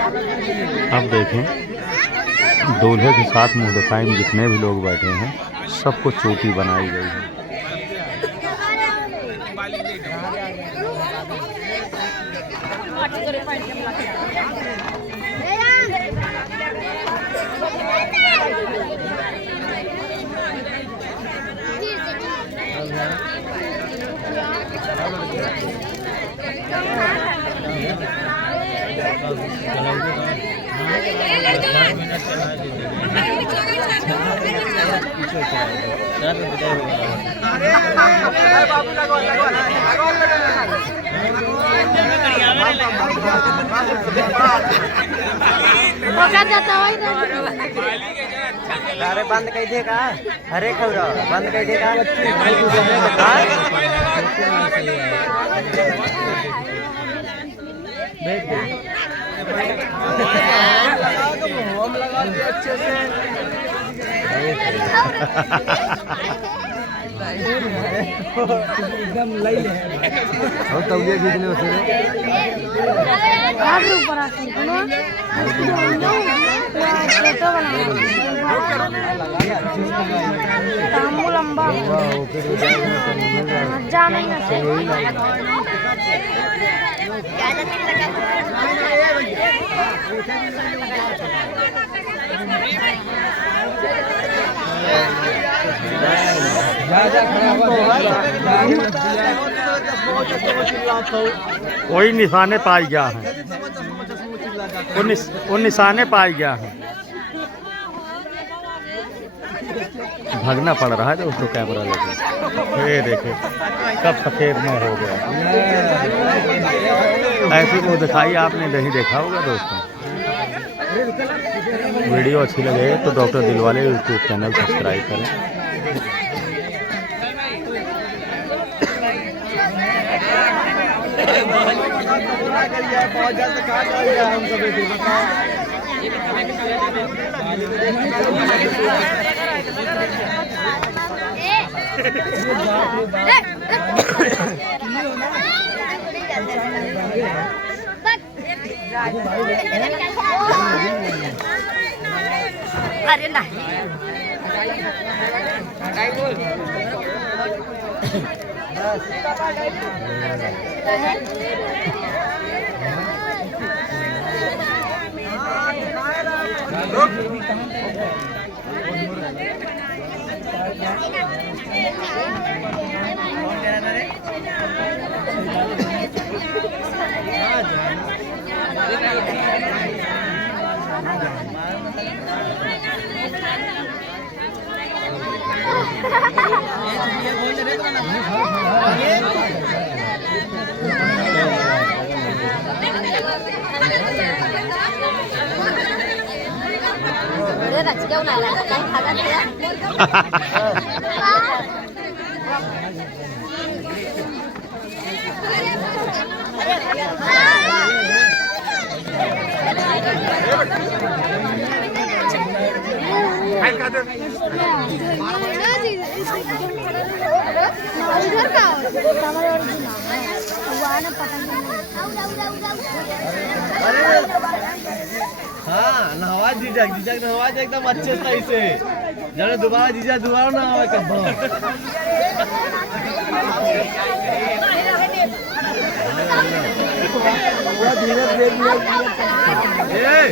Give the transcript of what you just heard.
अब देखें, दूल्हे के साथ मुद्दफाइन जितने भी लोग बैठे हैं सबको चोटी बनाई गई है। अरे बंद कर देगा, हरे खबरा बंद कर देगा। अच्छे से एकदम लई है और तब ये कितने होते हैं आगे ऊपर आते हैं ना फोटो बनाना तामू लंबा जा नहीं कोई निशाने पाई गया है, वो निशाने पाई गया है। भागना पड़ रहा है तो उसको कैमरा लेके। ये देखे कब सफेद में हो गया। ऐसी को दिखाई आपने नहीं देखा होगा दोस्तों। वीडियो अच्छी लगे तो doctor Dilwale YouTube channel subscribe करें। बहुत जल्द खा जाएगा हम सब अरे नहीं हाँ नहवा जीजा नहवा एकदम अच्छे सही से जरा दोबारा जीजा दोबारा ना आवे कब धीरे